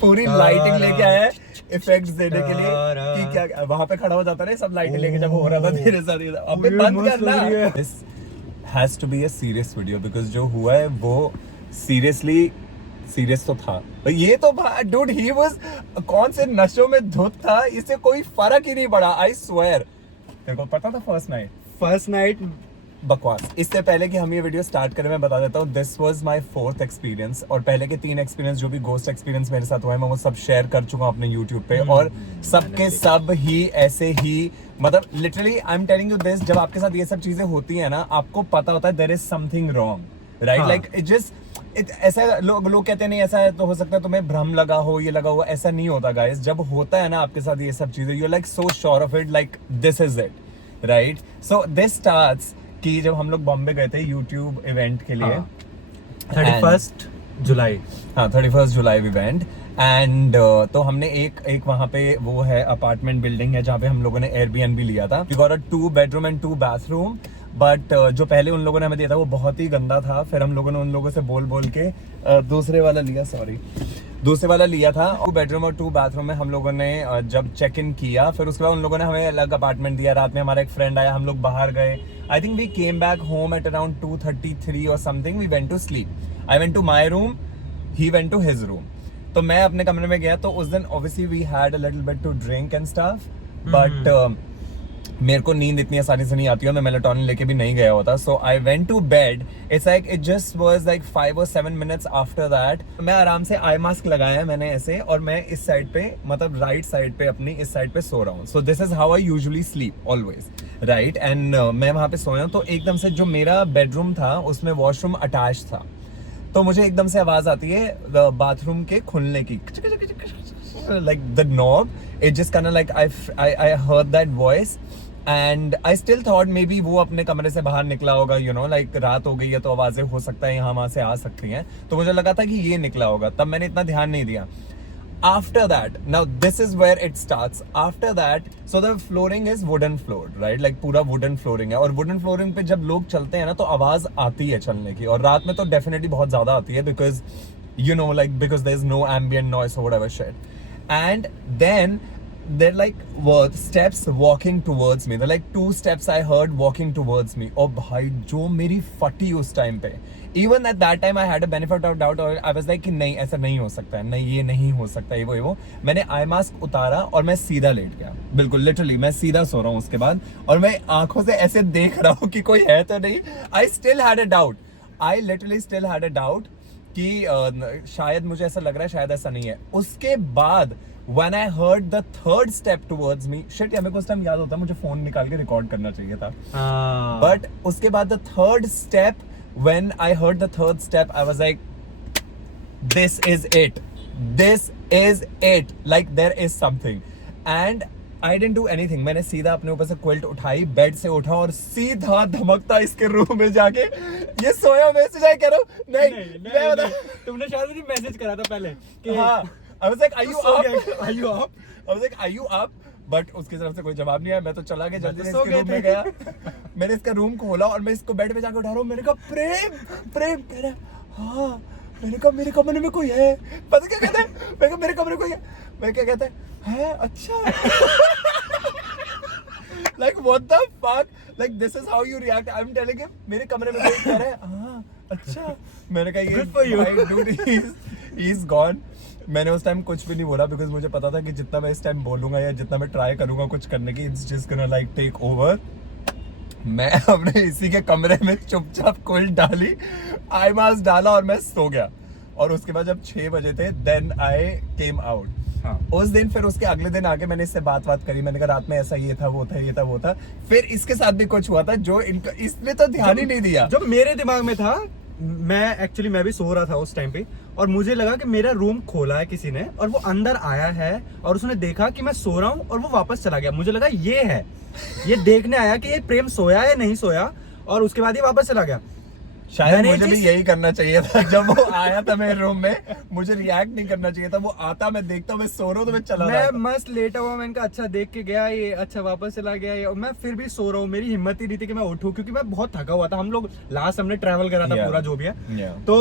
पूरी लाइटिंग लेके आया है इफेक्ट्स देने के लिए कि क्या वहां पे खड़ा हो जाता है सब लाइटें लेके जब हो रहा था तेरे साथ। अबे बंद करना। This has to be a serious video because जो हुआ है वो सीरियस तो था। ये तो डूड ही वाज कौन से नशों में धुत था, इससे कोई फर्क ही नहीं पड़ा। I swear. तेरे को पता था फर्स्ट नाइट बकवास। इससे पहले कि हम ये वीडियो स्टार्ट करें मैं बता देता हूँ this was my 4th experience. और पहले के 3 एक्सपीरियंस जो भी गोस्ट एक्सपीरियंस मेरे साथ हुआ है मैं वो सब शेयर कर चुका हूँ अपने यूट्यूब पे। और सबके सब ही ऐसे ही मतलब literally I am telling you this, जब आपके साथ ये सब चीजें होती है ना आपको पता होता है there is something wrong, right? Like it just ऐसा लोग कहते हैं नहीं ऐसा है तो हो सकता है तुम्हें भ्रम लगा हो, ये लगा हुआ। ऐसा नहीं होता गाइस। जब होता है ना आपके साथ ये सब चीजें you are like so sure of it, like this is it, right? So this starts कि जब हम लोग बॉम्बे गए थे यूट्यूब इवेंट के लिए 31 जुलाई। हाँ 31 जुलाई इवेंट। एंड तो हमने एक वहाँ पे वो है अपार्टमेंट बिल्डिंग है जहाँ पे हम लोगों ने एयरबीएनबी लिया था। We got a 2 bedroom and 2 bathroom. But जो पहले उन लोगों ने हमें दिया था वो बहुत ही गंदा था। फिर हम लोगों ने उन लोगों से बोल के दूसरे वाला लिया था। 2 बेडरूम और 2 बाथरूम में हम लोगों ने जब चेक इन किया फिर उसके बाद उन लोगों ने हमें अलग अपार्टमेंट दिया। रात में हमारा एक फ्रेंड आया, हम लोग बाहर गए। I think we came back home at around 2:33 और something. We went to sleep. I went to my room, he went to his room. तो मैं अपने कमरे में गया तो उस दिन obviously we had a little bit to drink and stuff. But मेरे को नींद इतनी आसानी से नहीं आती है, मैं मेलाटोनिन लेके भी नहीं गया होता। So I went to bed. It's like it just was like 5 or 7 minutes after that मैं आराम से आई मास्क लगाया मैंने ऐसे, और मैं इस साइड पे मतलब राइट साइड पे अपनी इस साइड पे सो रहा हूँ। So this is how I usually sleep always, right? And मैं वहां पे सोया तो एकदम से जो मेरा बेडरूम था उसमें वॉशरूम अटैच था। तो मुझे एकदम से आवाज आती है बाथरूम के खुलने की, like the knob. It just kind of like I heard that voice and I still thought maybe वो अपने कमरे से बाहर निकला होगा, you know, like रात हो गई है तो आवाजें हो सकता है यहाँ वहां से आ सकती हैं। तो मुझे लगा था कि ये निकला होगा, तब मैंने इतना ध्यान नहीं दिया। After that, now this is where it starts. After that, so the flooring is wooden floored, right? Like पूरा wooden flooring है। और wooden flooring पे जब लोग चलते हैं ना तो आवाज आती है चलने की, और रात में तो definitely बहुत ज्यादा आती है because you know like because there is no ambient noise or whatever shit. And then they're like steps walking towards me. They're like 2 steps I heard walking towards me. Oh भाई जो मेरी फटी उस time पे। Even at that time I had a benefit of doubt और I was like कि नहीं ऐसा नहीं हो सकता है, नहीं ये नहीं हो सकता है, वो मैंने आई मास्क उतारा और मैं सीधा लेट गया। बिल्कुल लिटरली मैं सीधा सो रहा हूँ उसके बाद, और मैं आंखों से ऐसे देख रहा हूँ कि कोई है तो नहीं। I still had a doubt. I literally still had a doubt कि शायद मुझे ऐसा लग रहा है शायद ऐसा नहीं है। उसके बाद when I heard the 3rd step towards me, shit यार मेरे को उस टाइम याद होता मुझे फोन निकाल के रिकॉर्ड करना चाहिए था। But उसके बाद the 3rd step, when I heard the 3rd step, I was like, this is it. This is it. Like there is something. And I didn't do anything. मैंने सीधा अपने ऊपर से क्विल्ट उठाई, बेड से उठा और सीधा धमकता इसके रूम में जाके ये सोया मैसेज आई कह रहा हूँ नहीं मैं बता तुमने शायद मुझे मैसेज करा था पहले कि हाँ I was like, are you up? Are you up? I was like, are you up? But उसकी तरफ से कोई जवाब नहीं आया। मैं तो चला गया जल्दी से इसके रूम में गया। मैंने इसका रूम खोला और मैं इसको बेड पे जाके उठा रहा हूँ। मैंने कहा प्रेम कह रहा है हाँ। मैंने कहा मेरे कमरे में कोई है। पता क्या कहता है? मैंने कहा मेरे कमरे में कोई है। मैं क्या कहता है अच्छा like what the fuck, like this is how you react. I'm telling him मेरे कमरे में कोई कह रहा है हाँ अच्छा। मैंने कहा ये dude he's gone. मैंने उस टाइम कुछ भी नहीं बोला बिकॉज मुझे पता था कि जितना मैं इस टाइम बोलूंगा या जितना मैं ट्राई करूंगा कुछ करने की it's just gonna like take over. मैं अपने इसी के कमरे में चुपचाप कोल्ड डाली, आई मास्क डाला और मैं सो गया। और उसके बाद जब 6 बजे थे देन आई केम आउट। उस दिन फिर उसके अगले दिन आके मैंने इससे बात करी। मैंने कहा रात में ऐसा ये था वो था। फिर इसके साथ भी कुछ हुआ था जो इनका इसने तो ध्यान ही नहीं दिया। जो मेरे दिमाग में था, मैं भी सो रहा था उस टाइम पे, और मुझे लगा कि मेरा रूम खोला है किसी ने और वो अंदर आया है और उसने देखा कि मैं सो रहा हूँ और वो वापस चला गया। मुझे लगा ये देखने आया कि ये प्रेम सोया है नहीं सोया, और उसके बाद ये वापस चला गया। शायद मैंने मुझे भी जिस- यही करना चाहिए था जब वो आया था मेरे रूम में, मुझे रिएक्ट नहीं करना चाहिए था। वो आता, मैं देखता हूँ, मैं सो रहा हूँ तो मैं चला मैं जाता। मस्त लेटा हुआ, मैंने कहा अच्छा देख के गया ये, अच्छा वापस चला गया ये, और मैं फिर भी सो रहा हूँ। मेरी हिम्मत ही नहीं थी कि मैं उठूं, क्योंकि मैं बहुत थका हुआ था। हम लोग लास्ट हमने ट्रैवल करा था Yeah. पूरा जो भी है, Yeah. तो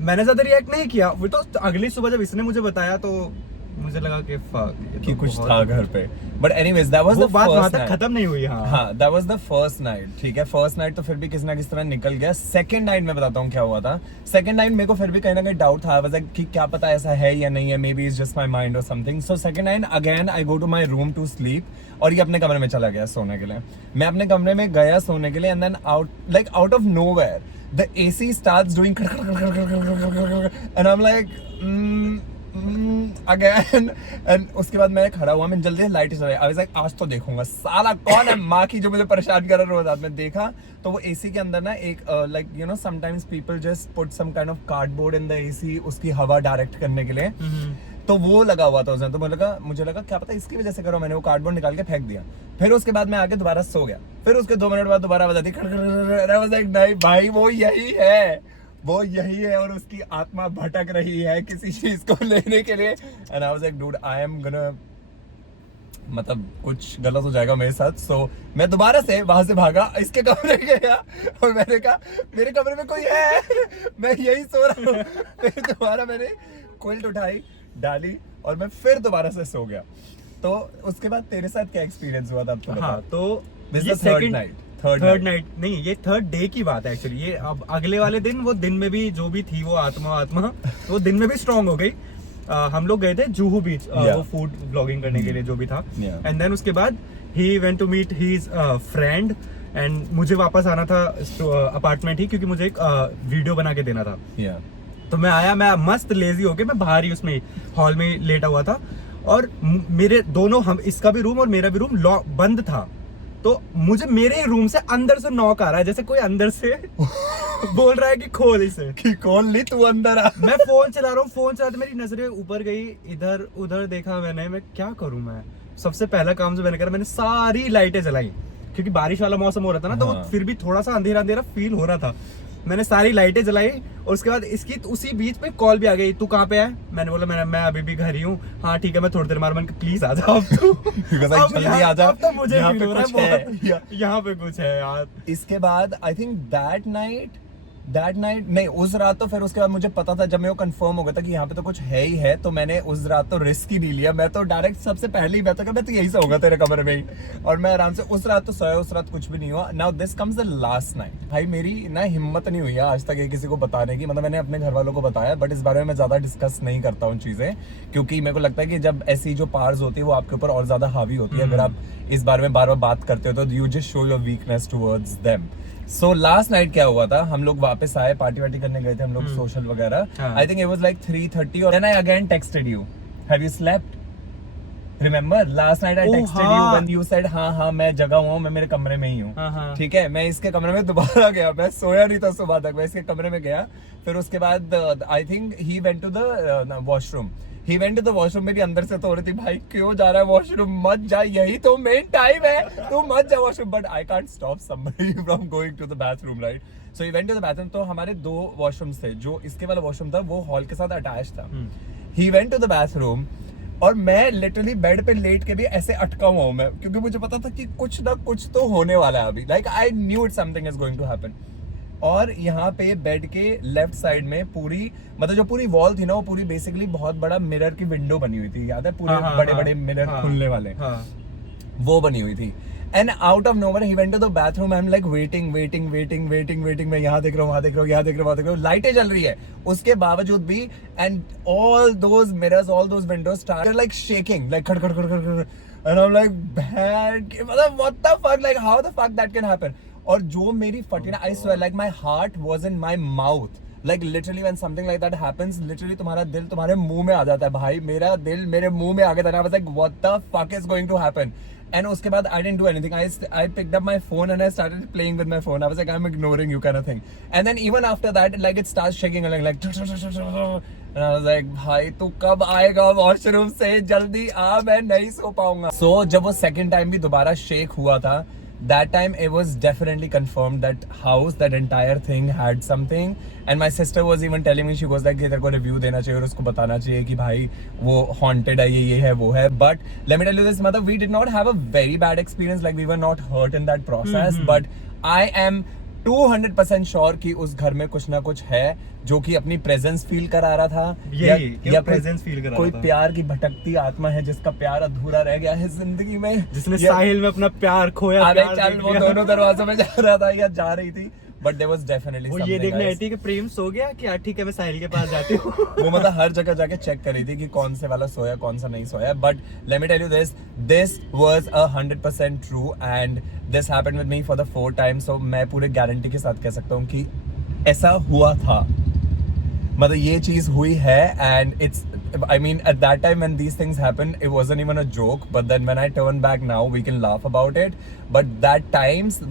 मैंने ज्यादा रिएक्ट नहीं किया। फिर तो अगली सुबह जब इसने मुझे बताया तो मुझे लगा कि fuck, ये कि तो कुछ बहुत- था घर पे। बट एनीवेज दैट वाज वो द बात वहां फर्स्ट तक नाइट। खत्म नहीं हुई। हाँ हाँ, that was the first night. ठीक है, फर्स्ट नाइट तो फिर भी किसी ना किसी तरह निकल गया। सेकंड नाइट में बताता हूँ क्या हुआ था। सेकंड नाइट मेरे को फिर भी कहीं ना कहीं डाउट था, वाज कि क्या पता ऐसा है या नहीं है, maybe it's just my mind or something. So second night again I go to my room to sleep, और ये अपने कमरे में चला गया सोने के लिए। मैं अपने कमरे में गया सोने के लिए, and then out of nowhere the AC starts doing and I am like again. And उसके बाद मैं खड़ा हुआ, मैंने जल्दी से लाइट चलाई। आई वाज लाइक आज तो देखूंगा साला कौन है माँ की जो मुझे परेशान कर रहा है रोज रात में। देखा तो वो एसी के अंदर ना एक like you know sometimes people just put some kind of cardboard in the AC, उसकी हवा डायरेक्ट करने के लिए। तो वो लगा हुआ था उसमें, तो मुझे लगा क्या पता इसकी वजह से करो। मैंने वो कार्डबोर्ड निकाल के फेंक दिया। फिर उसके बाद मैं आके दोबारा सो गया। फिर उसके 2 मिनट बाद दोबारा आवाज आती नहीं भाई वो यही है, वो यही है, और उसकी आत्मा भटक रही है किसी चीज को लेने के लिए। And I was like dude I am gonna, मतलब कुछ गलत हो जाएगा मेरे साथ। सो मैं दोबारा से वहां से भागा, इसके कमरे गया और मैंने कहा मेरे कमरे में कोई है, मैं यही सो रहा हूँ। फिर दोबारा मैंने क्विल्ट उठाई, डाली, और मैं फिर दोबारा से सो गया। तो उसके बाद तेरे साथ क्या एक्सपीरियंस हुआ था अब तो बता। हाँ, तो This is ये the third second- night. Third night नहीं, ये थर्ड डे की बात है एक्चुअली। ये अब अगले वाले दिन, वो दिन में भी जो भी थी वो आत्मा वो दिन में भी स्ट्रांग हो गई। हम लोग गए थे जूहू बीच, Yeah. वो फूड ब्लॉगिंग करने के लिए जो भी था। Yeah. एंड देन उसके बाद he went to meet his friend, and मुझे वापस आना था अपार्टमेंट ही, क्योंकि मुझे एक वीडियो बना के देना था। Yeah. तो मैं आया, मैं मस्त लेजी होके मैं बाहर ही उसमें हॉल में लेटा हुआ था, और मेरे दोनों, हम इसका भी रूम और मेरा भी रूम बंद था। तो मुझे मेरे रूम से अंदर से नॉक आ रहा है, जैसे कोई अंदर से बोल रहा है कि खोल इसे। कि कौन ली तू अंदर आ। मैं फोन चला रहा हूँ, फोन चलाते मेरी नजरें ऊपर गई, इधर उधर देखा मैंने, मैं क्या करूं। मैं सबसे पहला काम जो मैंने करा, मैंने सारी लाइटें जलाई, क्योंकि बारिश वाला मौसम हो रहा था ना, तो हाँ। वो फिर भी थोड़ा सा अंधेरा अंधेरा फील हो रहा था। मैंने सारी लाइटें जलाई, और उसके बाद इसकी उसी बीच में कॉल भी आ गई, तू कहाँ पे है? मैंने बोला मैं अभी भी घर ही हूँ। हाँ ठीक है, मैं थोड़ी देर मार, मैंने प्लीज आ जाओ अब तू। Because like, जल्दी आ जा, अब तो मुझे यहाँ फील पे हो रहा कुछ है है। बहुत, यहाँ पे कुछ है यार। इसके बाद आई थिंक दैट नाइट नहीं, उस रात तो फिर उसके बाद मुझे पता था, जब मैं वो कंफर्म हो गया था कि यहाँ पे तो कुछ है ही है, तो मैंने उस रात तो रिस्क ही नहीं लिया। मैं तो डायरेक्ट सबसे पहले ही मैं तो यही सोऊंगा तेरे कमरे में ही, और मैं आराम से उस रात तो सोया। उस रात कुछ भी नहीं हुआ। Now this comes the last night. भाई मेरी ना हिम्मत नहीं हुई है आज तक ये किसी को बताने की, मतलब मैंने अपने घर वालों को बताया, बट इस बारे में मैं ज्यादा डिस्कस नहीं करता हूँ चीजें, क्योंकि मेरे को लगता है कि जब ऐसी जो पार्स होती है वो आपके ऊपर और ज्यादा हावी होती है। अगर आप इस बारे में बार बार बात करते हो तो you just show your weakness towards them. So last night क्या हुआ था, हम लोग वापस आए, पार्टी वार्टी करने गए थे हम लोग, सोशल वगैरह। हाँ। I think it was like 3:30 और then I again texted you, have you slept? Remember last night I Oh, texted you हाँ। व्हेन यू सेड हाँ मैं जगा हुआ हूँ, मैं मेरे कमरे में ही हूँ। हाँ, हाँ। ठीक है, मैं इसके कमरे में दोबारा गया, मैं सोया नहीं था सुबह तक, मैं इसके कमरे में गया। फिर उसके बाद I think he went to the washroom. He went to the washroom, मेरी अंदर से तो हो रही थी भाई क्यों जा रहा है वॉशरूम, मत जा, यही तो मेन टाइम है, तू मत जा washroom. But I can't stop somebody from going to the bathroom, right? So he went to the bathroom. तो हमारे 2 वॉशरूम्स थे, जो इसके वाला वॉशरूम था वो हॉल के साथ अटैच था। He went to the bathroom, और मैं लिटरली बेड पे लेट के भी ऐसे अटका हुआ हूं मैं, क्योंकि मुझे पता था कि कुछ ना कुछ तो होने वाला है अभी, like I knew it something is going to happen. और यहाँ पे बेड के लेफ्ट साइड में पूरी, मतलब जो पूरी वॉल थी ना, वो पूरी बेसिकली बहुत बड़ा मिरर की विंडो बनी हुई थी, याद है? पूरे बड़े बड़े मिरर खुलने वाले, वो बनी हुई थी। And out of nowhere he went to the bathroom. I am like waiting, मैं यहाँ देख रहा हूँ, वहां देख रहा हूँ, यहाँ देख रहा हूँ, वहां देख रहा हूँ, लाइटें जल रही है उसके बावजूद भी। And all those mirrors, all those Windows started like shaking, like खड़ खड़ खड़ खड़ खड़। एंड आई एम लाइक मतलब what the fuck, like how the fuck that can happen. और जो मेरी फटी ना, I swear like my heart was in my mouth, like literally when something like that happens, literally तुम्हारा दिल तुम्हारे मुंह में आ जाता है। भाई मेरा दिल मेरे मुंह में आ गया था, I was like what the fuck is going to happen. And उसके बाद I didn't do anything. I picked up my phone and I started playing with my phone. I was like, I'm ignoring you kind of thing. And then even after that, like it starts shaking like and I was like, भाई तू कब आएगा washroom से, जल्दी आ, मैं नहीं सो पाऊंगा। So जब वो सेकंड टाइम भी दोबारा शेक हुआ था, that time it was definitely confirmed that house, that entire thing had something. And my sister was even telling me, she was like, तेरे को review देना चाहिए और उसको बताना चाहिए कि भाई वो haunted है, ये है, वो है. But let me tell you this, मतलब we did not have a very bad experience, like we were not hurt in that process. But I am 200% sure कि उस घर में कुछ ना कुछ है जो कि अपनी प्रेजेंस फील करा रहा था, या प्रेजेंस फील करा कोई रहा था. प्यार की भटकती आत्मा है जिसका प्यार अधूरा रह गया है जिंदगी में, जिसने साहिल में अपना प्यार खोया. अबे प्यार चल देख वो लिया. दोनों दरवाजों में जा रहा था या जा रही थी. बट देयर वाज डेफिनेटली वो समथिंग. ये देखने आई थी कि प्रेम सो गया कि ठीक है मैं साहिल के पास जाती हूँ. वो मतलब हर जगह जाके चेक कर रही थी कि कौन से वाला सोया कौन सा नहीं सोया. But let me tell you this was 100% true and this happened with me for the 4th time. So मैं पूरे गारंटी के साथ कह सकता हूँ कि ऐसा हुआ था, मतलब ये चीज हुई है. And it's I mean at that time when these things happened it wasn't even a joke, but then when I turn back now we can laugh about it. But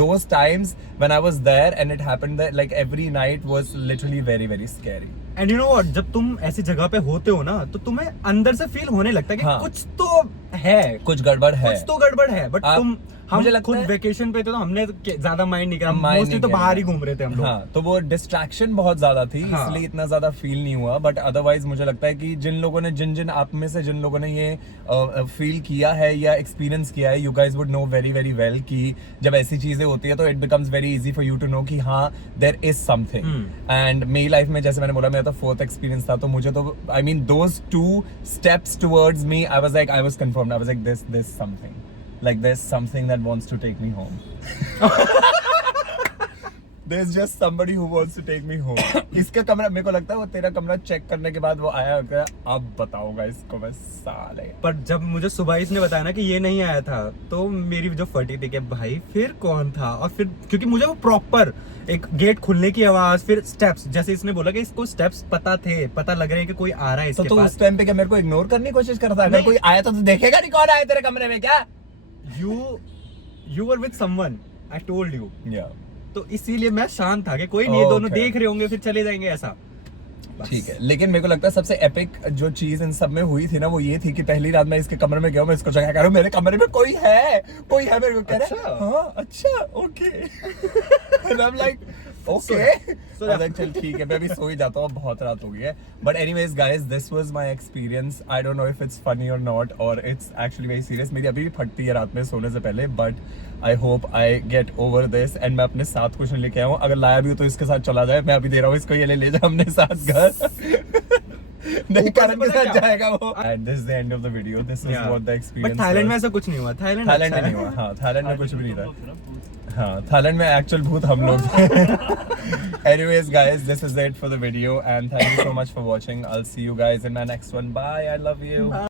those times when I was there and it happened that like every night was literally very very scary. And you know what, जब तुम ऐसी जगह पे होते हो ना तो तुम्हें अंदर से फील होने लगता है कि हाँ. कुछ तो है, कुछ गड़बड़ है, कुछ तो गड़बड़ है. बट हम मुझे लगता खुद है वेकेशन पे थे तो हमने ज्यादा माइंड नहीं करा, Mind मोस्टली नहीं तो किया. बाहर ही घूम रहे थे हम लोग. हाँ, तो वो डिस्ट्रैक्शन बहुत ज्यादा थी. हाँ. इसलिए इतना ज्यादा फील नहीं हुआ. बट अदरवाइज मुझे लगता है कि जिन लोगों ने जिन आप में से जिन लोगों ने ये फील किया है या एक्सपीरियंस किया है, you guys would know very very well कि जब ऐसी चीजें होती है तो it becomes very easy for you to know कि हाँ देयर इज समथिंग. एंड मेरी लाइफ में जैसे मैंने बोला मेरा तो 4th एक्सपीरियंस था, तो मुझे तो I mean those 2 steps towards me I was confirmed. I was like this something, like there's something that wants to take me home. There's just somebody who wants to take me home. इसका कमरा मेरे को लगता है वो तेरा कमरा check करने के बाद वो आया होगा, अब बताऊंगा इसको मैं साले. पर जब मुझे सुबह इसने बताया ना कि ये नहीं आया था तो मेरी जो फटी थी कि भाई फिर कौन था. और फिर क्योंकि मुझे वो प्रॉपर एक गेट खुलने की आवाज, फिर स्टेप्स, जैसे इसने बोला कि इसको स्टेप्स पता थे, पता लग रहे हैं कि कोई आ रहा है इसके तो पास. उस टाइम पे क्या मेरे को इग्नोर करने की कोशिश कर रहा था? अगर नहीं. कोई आया तो देखेगा नहीं कौन आया तेरे कमरे में क्या? You were with someone, I told you. Yeah. तो इसीलिए मैं शांत था कि कोई नहीं, ये दोनों Okay. देख रहे होंगे फिर चले जाएंगे ऐसा. बस. ठीक है, लेकिन मेरे को लगता है सबसे एपिक जो चीज इन सब में हुई थी ना वो ये थी कि पहली रात मैं इसके कमरे में गया, मैं इसको जगह कह रहा हूँ मेरे कमरे में कोई है मेरे को कह रहा है अच्छा. हाँ अच्छा okay. And I'm like okay. So I'm like, चल ठीक है मैं अभी सो ही जाता हूँ, बहुत रात हो गई है. But anyways guys, this was my experience. I don't know if it's funny or not or it's actually very serious. मेरी अभी भी फटती है रात में सोने से पहले, but I hope I get over this. And मैं अपने साथ कुछ नहीं लेके आया हूँ, अगर लाया भी हो तो इसके साथ चला जाए. मैं अभी दे रहा हूँ इसको, ये ले जा अपने साथ घर. नहीं करण के साथ जाएगा वो. And this is the end of the video. This is what the experience. But Thailand में was. ऐसा कुछ नहीं हुआ. थाईलैंड में अच्छा नहीं है. हुआ. हाँ थाईलैंड में कुछ भी नहीं था. हाँ थाईलैंड में एक्चुअल भूत हम लोग थे. Anyways guys, this is it for the video and thank you so much for watching. I'll see you guys in my next one. Bye. I love you.